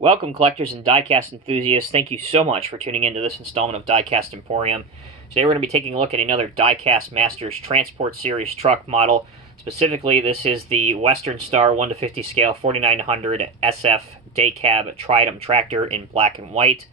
Welcome, collectors and diecast enthusiasts. Thank you so much for tuning into this installment of Diecast Emporium. Today we're going to be taking a look at another Diecast Masters Transport Series truck model. Specifically, this is the Western Star 1:50 scale 4900 SF day cab Tridem tractor in black and white.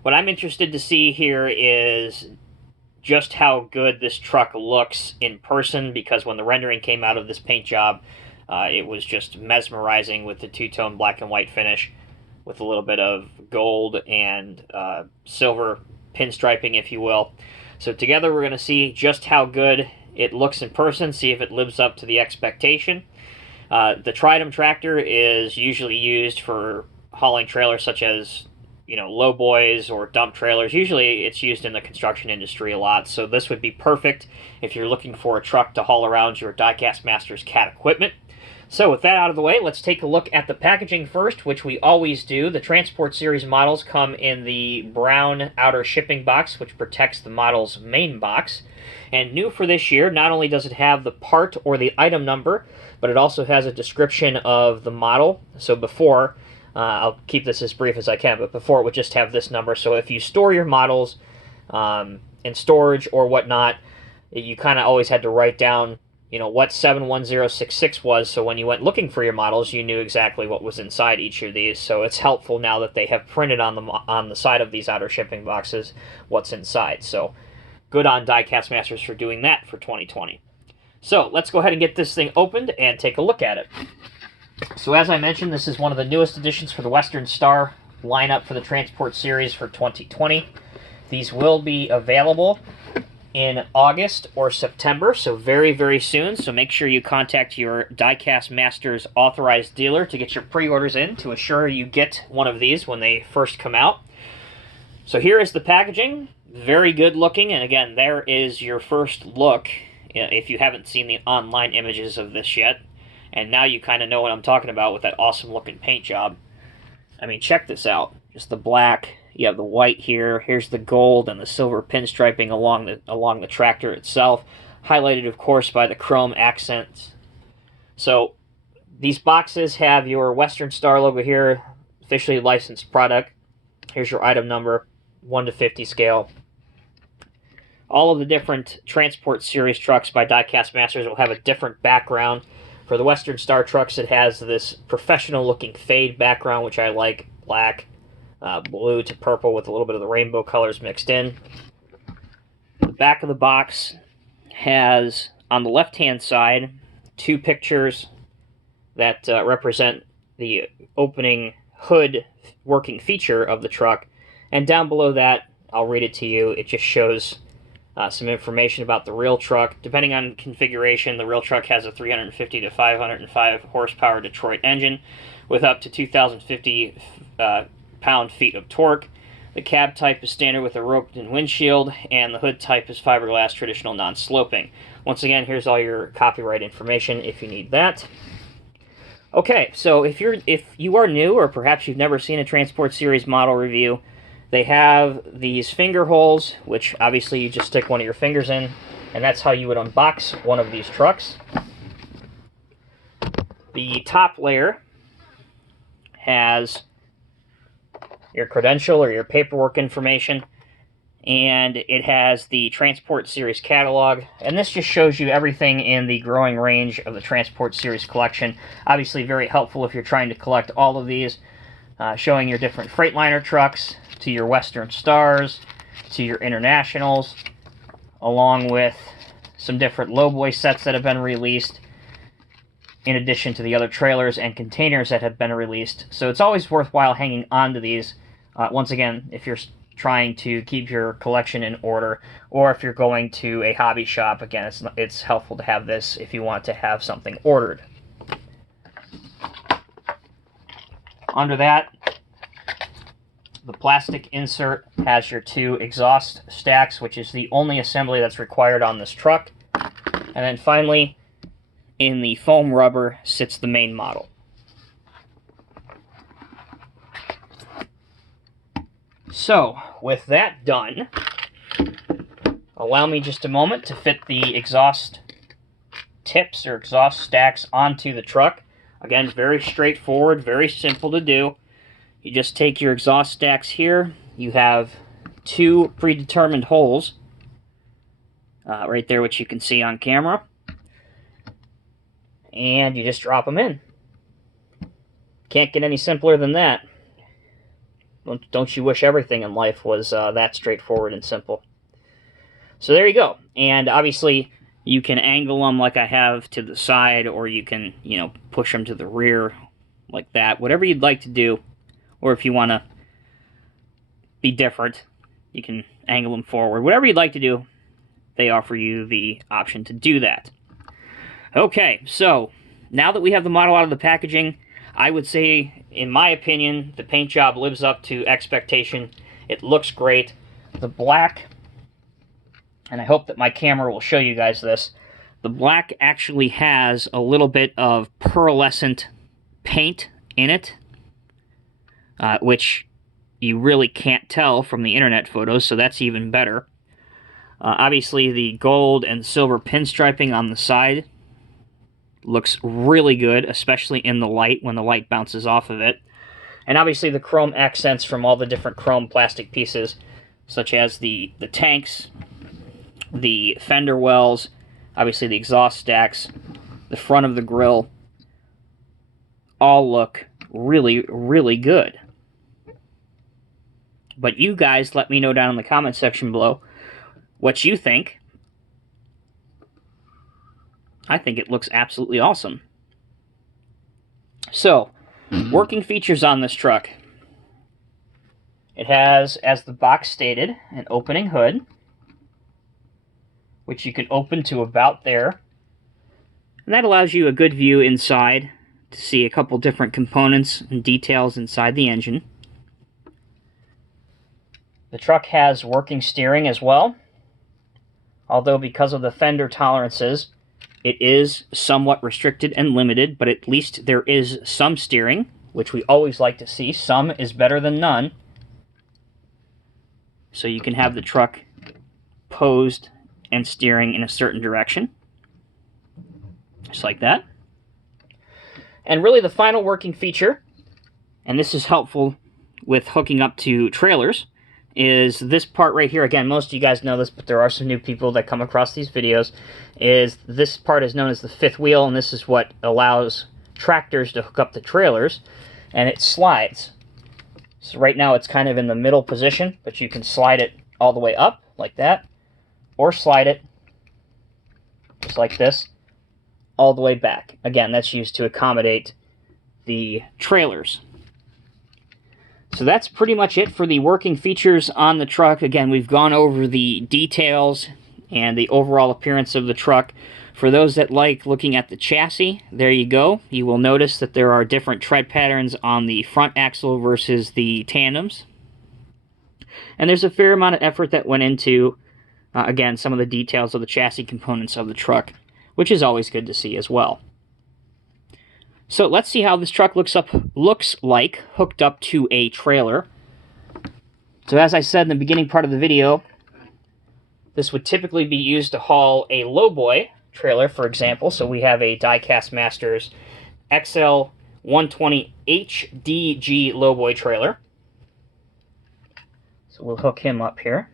What I'm interested to see here is just how good this truck looks in person, because when the rendering came out of this paint job, it was just mesmerizing with the two-tone black and white finish, with a little bit of gold and silver pinstriping, if you will. So together we're going to see just how good it looks in person, see if it lives up to the expectation. The Tridem tractor is usually used for hauling trailers such as, lowboys or dump trailers. Usually it's used in the construction industry a lot, so this would be perfect if you're looking for a truck to haul around your Diecast Masters CAT equipment. So with that out of the way, let's take a look at the packaging first, which we always do. The Transport Series models come in the brown outer shipping box, which protects the model's main box. And new for this year, not only does it have the part or the item number, but it also has a description of the model. So before, I'll keep this as brief as I can, but before it would just have this number. So if you store your models in storage or whatnot, you kind of always had to write down what 71066 was, so when you went looking for your models, you knew exactly what was inside each of these. So it's helpful now that they have printed on the side of these outer shipping boxes what's inside. So good on Diecast Masters for doing that for 2020. So let's go ahead and get this thing opened and take a look at it. So as I mentioned, this is one of the newest additions for the Western Star lineup for the Transport Series for 2020. These will be available in August or September, so very, very soon. So make sure you contact your Diecast Masters authorized dealer to get your pre-orders in to assure you get one of these when they first come out. So here is the packaging. Very good looking, and again, there is your first look if you haven't seen the online images of this yet. And now you kind of know what I'm talking about with that awesome looking paint job. I mean, check this out. Just the black. You have the white here. Here's the gold and the silver pinstriping along the tractor itself, highlighted, of course, by the chrome accents. So these boxes have your Western Star logo here, officially licensed product. Here's your item number, 1:50 scale. All of the different Transport Series trucks by Diecast Masters will have a different background. For the Western Star trucks, it has this professional-looking fade background, which I like, black. Blue to purple with a little bit of the rainbow colors mixed in. The back of the box has, on the left-hand side, two pictures that represent the opening hood working feature of the truck. And down below that, I'll read it to you, it just shows some information about the real truck. Depending on configuration, the real truck has a 350 to 505 horsepower Detroit engine with up to 2,050 pound-feet of torque. The cab type is standard with a roped-in windshield, and the hood type is fiberglass traditional non-sloping. Once again, here's all your copyright information if you need that. Okay, so if you are new, or perhaps you've never seen a Transport Series model review, they have these finger holes, which obviously you just stick one of your fingers in, and that's how you would unbox one of these trucks. The top layer has your credential or your paperwork information, and it has the Transport Series catalog, and this just shows you everything in the growing range of the Transport Series collection. Obviously very helpful if you're trying to collect all of these, showing your different Freightliner trucks, to your Western Stars, to your Internationals, along with some different lowboy sets that have been released, in addition to the other trailers and containers that have been released. So it's always worthwhile hanging on to these, once again, if you're trying to keep your collection in order, or if you're going to a hobby shop. Again, it's helpful to have this if you want to have something ordered. Under that, the plastic insert has your two exhaust stacks, which is the only assembly that's required on this truck. And then finally, in the foam rubber sits the main model. So, with that done, allow me just a moment to fit the exhaust tips or exhaust stacks onto the truck. Again, very straightforward, very simple to do. You just take your exhaust stacks here. You have two predetermined holes right there, which you can see on camera. And you just drop them in. Can't get any simpler than that. Don't you wish everything in life was that straightforward and simple? So there you go. And obviously, you can angle them like I have to the side, or you can, push them to the rear like that. Whatever you'd like to do. Or if you want to be different, you can angle them forward. Whatever you'd like to do, they offer you the option to do that. Okay, so now that we have the model out of the packaging, I would say, in my opinion, the paint job lives up to expectation. It looks great. The black, and I hope that my camera will show you guys this, the black actually has a little bit of pearlescent paint in it, which you really can't tell from the internet photos, so that's even better. Obviously, the gold and silver pinstriping on the side looks really good, especially in the light, when the light bounces off of it. And obviously the chrome accents from all the different chrome plastic pieces, such as the tanks, the fender wells, obviously the exhaust stacks, the front of the grille, all look really, really good. But you guys let me know down in the comment section below what you think. I think it looks absolutely awesome. So, working features on this truck. It has, as the box stated, an opening hood, which you can open to about there. And that allows you a good view inside to see a couple different components and details inside the engine. The truck has working steering as well, although because of the fender tolerances, it is somewhat restricted and limited, but at least there is some steering, which we always like to see. Some is better than none. So you can have the truck posed and steering in a certain direction, just like that. And really the final working feature, and this is helpful with hooking up to trailers, is this part right here. Again, most of you guys know this, but there are some new people that come across these videos. Is this part is known as the fifth wheel, and this is what allows tractors to hook up the trailers, and it slides. So right now it's kind of in the middle position, but you can slide it all the way up like that, or slide it just like this all the way back. Again, that's used to accommodate the trailers. So that's pretty much it for the working features on the truck. Again, we've gone over the details and the overall appearance of the truck. For those that like looking at the chassis, there you go. You will notice that there are different tread patterns on the front axle versus the tandems. And there's a fair amount of effort that went into, again, some of the details of the chassis components of the truck, which is always good to see as well. So let's see how this truck looks like hooked up to a trailer. So as I said in the beginning part of the video, this would typically be used to haul a lowboy trailer, for example. So we have a Diecast Masters XL 120 HDG lowboy trailer. So we'll hook him up here.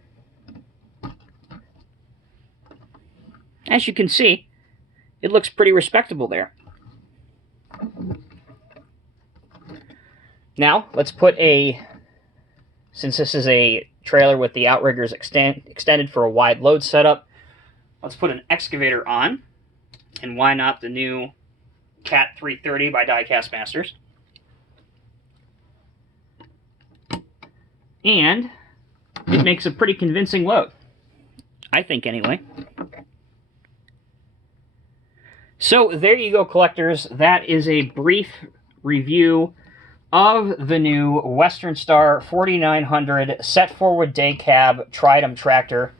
As you can see, it looks pretty respectable there. Now, let's put since this is a trailer with the outriggers extended for a wide load setup, let's put an excavator on, and why not the new Cat 330 by Diecast Masters. And it makes a pretty convincing load, I think anyway. So there you go, collectors. That is a brief review of the new Western Star 4900 set forward day cab Tridem tractor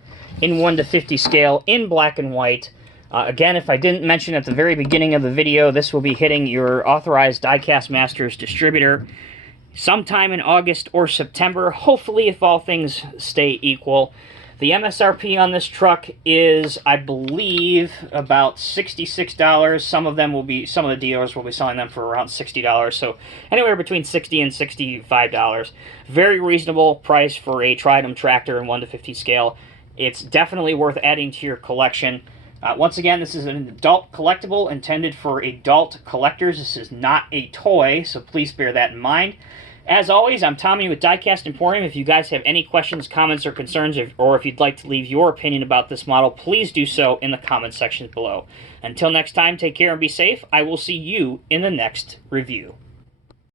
in 1:50 scale in black and white. Again, if I didn't mention at the very beginning of the video, this will be hitting your authorized Diecast Masters distributor sometime in August or September, hopefully if all things stay equal. The MSRP on this truck is, I believe, about $66. Some of the dealers will be selling them for around $60. So anywhere between $60 and $65. Very reasonable price for a Tridem tractor in 1 to 50 scale. It's definitely worth adding to your collection. Once again, this is an adult collectible intended for adult collectors. This is not a toy, so please bear that in mind. As always, I'm Tommy with Diecast Emporium. If you guys have any questions, comments, or concerns, or if you'd like to leave your opinion about this model, please do so in the comment sections below. Until next time, take care and be safe. I will see you in the next review.